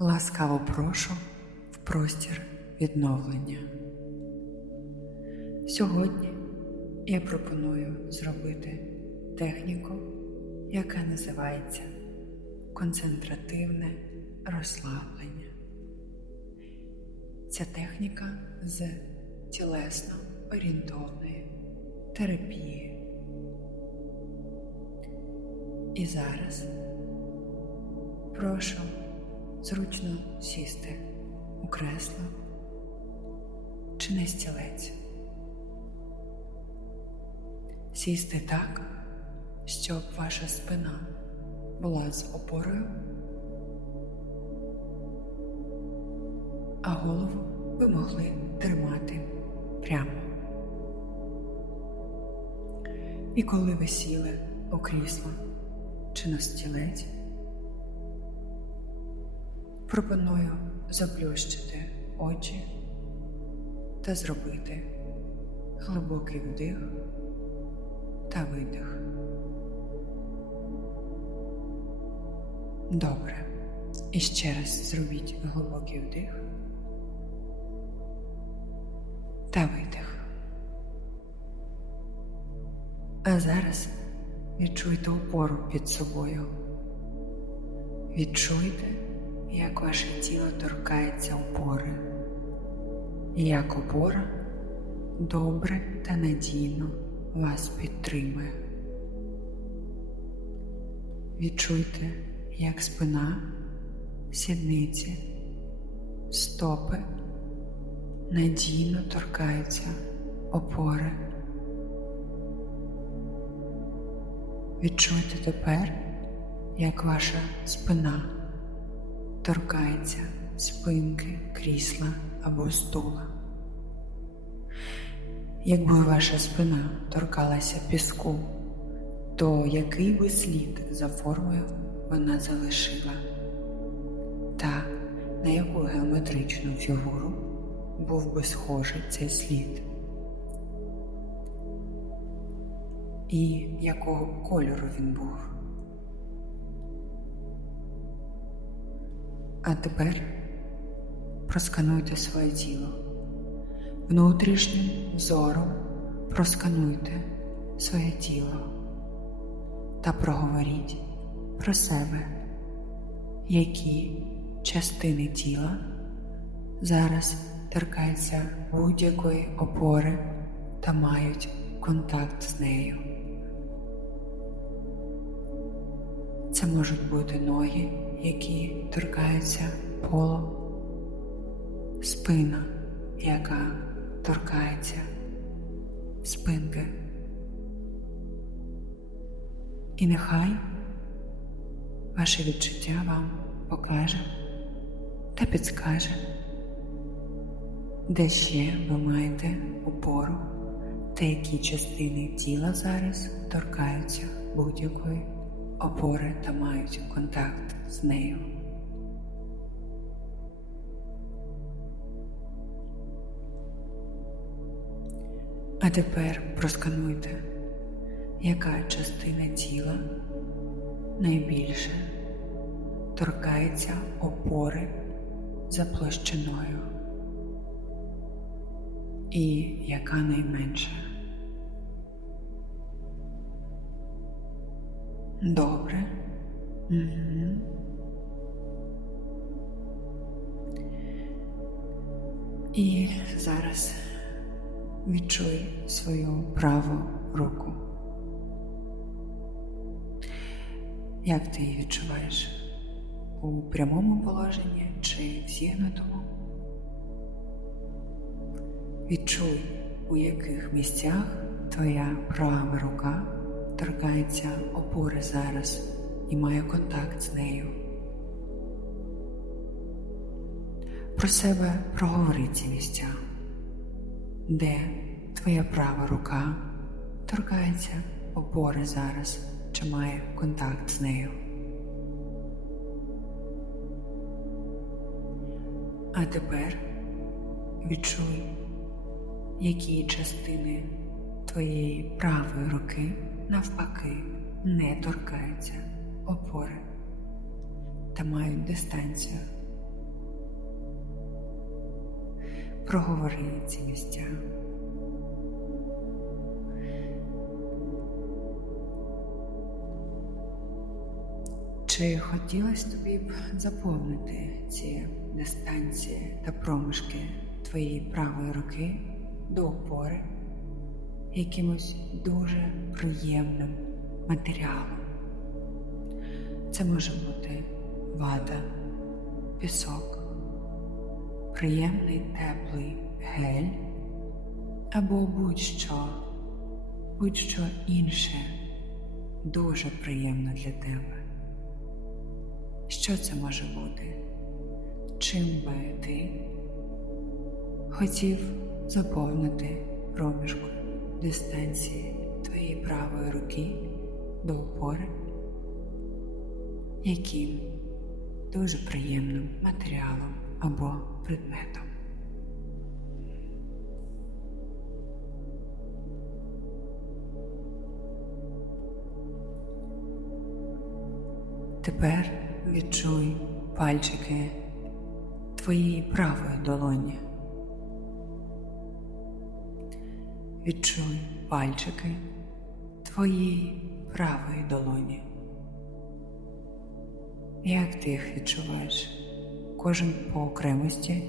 Ласкаво прошу в простір відновлення. Сьогодні я пропоную зробити техніку, яка називається концентративне розслаблення. Ця техніка з тілесно орієнтовної терапії. І зараз прошу зручно сісти у кресло чи на стілець. Сісти так, щоб ваша спина була з опорою, а голову ви могли тримати прямо. І коли ви сіли у крісло чи на стілець, пропоную заплющити очі та зробити глибокий вдих та видих. Добре. І ще раз зробіть глибокий вдих та видих. А зараз відчуйте опору під собою. Відчуйте, як ваше тіло торкається опори, і як опора добре та надійно вас підтримує. Відчуйте, як спина, сідниці, стопи надійно торкаються опори. Відчуйте тепер, як ваша спина торкається спинки крісла або стула. Якби ваша спина торкалася піску, то який би слід за формою вона залишила? Та на яку геометричну фігуру був би схожий цей слід? І якого кольору він був? А тепер проскануйте своє тіло. Внутрішнім зором проскануйте своє тіло та проговоріть про себе, які частини тіла зараз торкаються будь-якої опори та мають контакт з нею. Це можуть бути ноги, які торкаються полу, спина, яка торкається спинки. І нехай ваше відчуття вам покаже та підскаже, де ще ви маєте опору та які частини тіла зараз торкаються будь-якої опори та мають контакт з нею. А тепер проскануйте, яка частина тіла найбільше торкається опори за площиною і яка найменша. Добре. Угу. І зараз відчуй свою праву руку. Як ти її відчуваєш? У прямому положенні чи в зігнутому? Відчуй, у яких місцях твоя права рука торкається опори зараз і має контакт з нею. Про себе проговори ці місця, де твоя права рука торкається опори зараз чи має контакт з нею. А тепер відчуй, які частини твоєї правої руки навпаки, не торкаються опори та мають дистанцію. Проговори ці місця. Чи хотілося тобі б заповнити ці дистанції та проміжки твоєї правої руки до опори? Якимось дуже приємним матеріалом? Це може бути вата, пісок, приємний теплий гель або будь-що, будь-що інше дуже приємно для тебе. Що це може бути? Чим би ти хотів заповнити проміжку дистанції твоєї правої руки до опори? Яким дуже приємним матеріалом або предметом? Тепер відчуй пальчики твоєї правої долоні. Відчуй пальчики твоєї правої долоні. Як ти їх відчуваєш? Кожен по окремості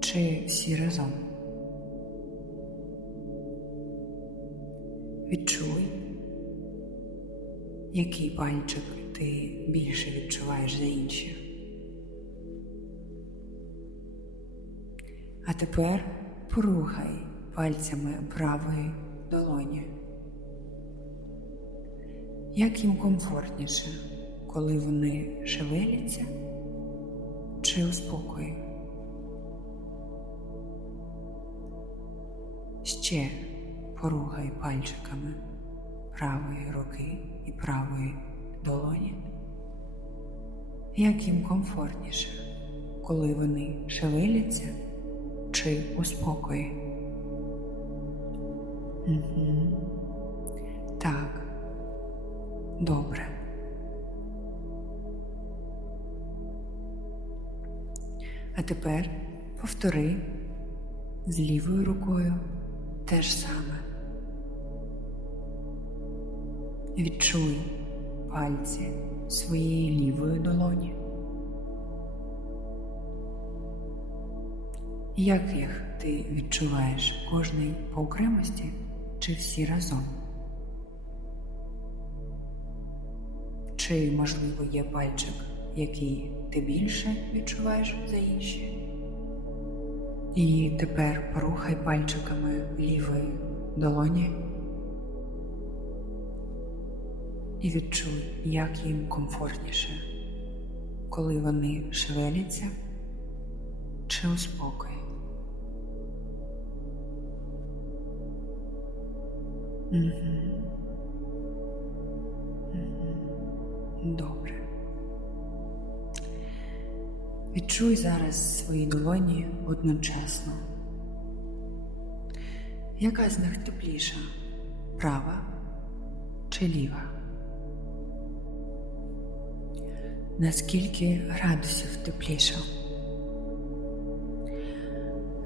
чи всі разом? Відчуй, який пальчик ти більше відчуваєш за інші. А тепер порухай пальцями правої долоні. Як їм комфортніше, коли вони шевеляться чи у спокої? Ще порухай пальчиками правої руки і правої долоні. Як їм комфортніше, коли вони шевеляться чи у спокої? Угу. Так. Добре. А тепер повтори з лівою рукою те ж саме. Відчуй пальці своєї лівої долоні. Як їх ти відчуваєш кожний по окремості чи всі разом? Чи, можливо, є пальчик, який ти більше відчуваєш за інші? І тепер порухай пальчиками лівої долоні і відчуй, як їм комфортніше, коли вони шевеляться чи у. Добре. Відчуй зараз свої долоні одночасно. Яка з них тепліша? Права чи ліва? Наскільки градусів тепліша?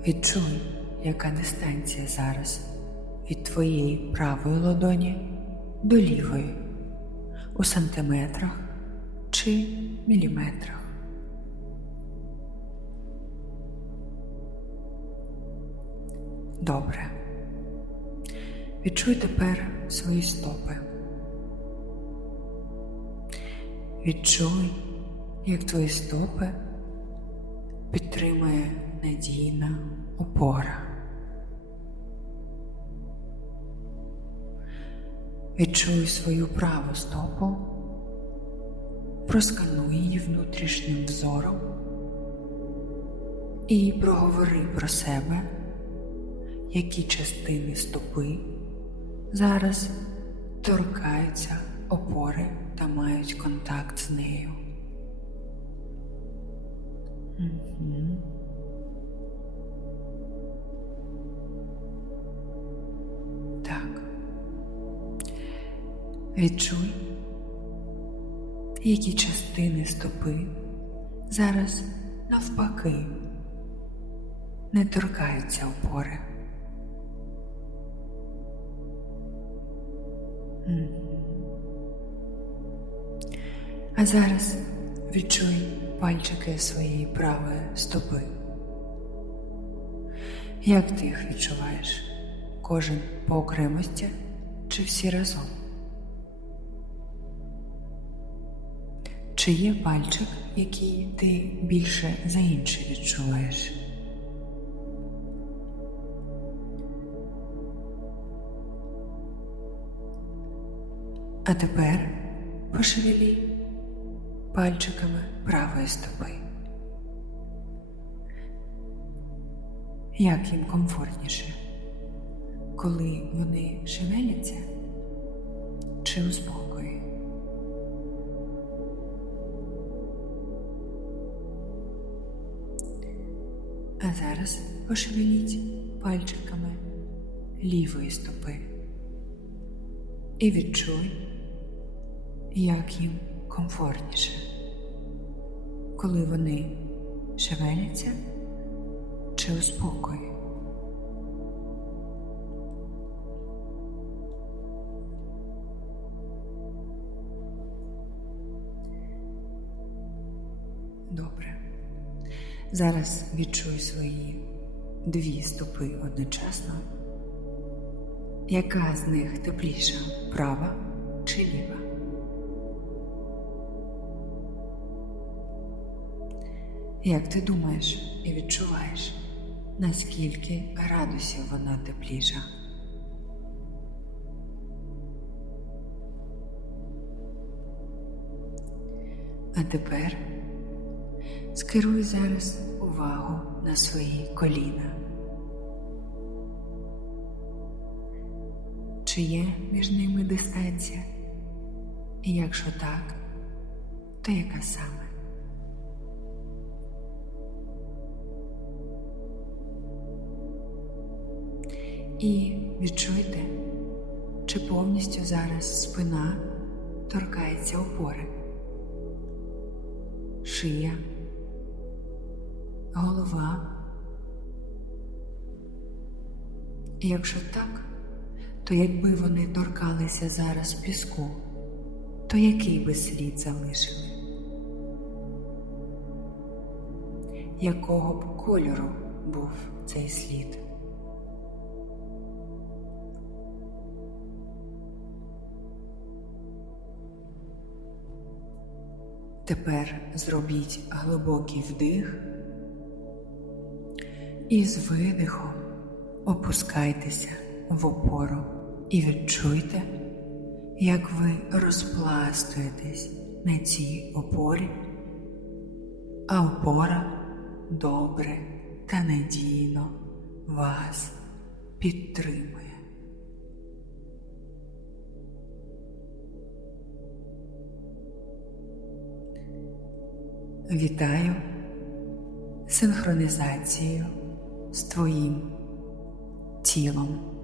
Відчуй, яка дистанція зараз від твоєї правої ладоні до лівої у сантиметрах чи міліметрах. Добре. Відчуй тепер свої стопи. Відчуй, як твої стопи підтримує надійна опора. Відчуй свою праву стопу, проскануй її внутрішнім взором і проговори про себе, які частини стопи зараз торкаються опори та мають контакт з нею. Угу. Відчуй, які частини стопи зараз навпаки не торкаються опори. А зараз відчуй пальчики своєї правої стопи. Як ти їх відчуваєш? Кожен по окремості чи всі разом? Чи є пальчик, який ти більше за інший відчуваєш? А тепер пошевелі пальчиками правої стопи. Як їм комфортніше, коли вони шевеляться чи у спокої? А зараз пошевеліть пальчиками лівої стопи і відчуй, як їм комфортніше, коли вони шевеляться чи у. Зараз відчуй свої дві стопи одночасно. Яка з них тепліша, права чи ліва? Як ти думаєш і відчуваєш, наскільки градусів вона тепліша? А тепер скеруй зараз увагу на свої коліна. Чи є між ними дистанція? І якщо так, то яка саме? І відчуйте, чи повністю зараз спина торкається опори, шия, голова. І якщо так, то якби вони торкалися зараз піску, то який би слід залишили? Якого б кольору був цей слід? Тепер зробіть глибокий вдих і з видихом опускайтеся в опору і відчуйте, як ви розпластуєтесь на цій опорі, а опора добре та надійно вас підтримує. Вітаю синхронізацією з твоїм тілом.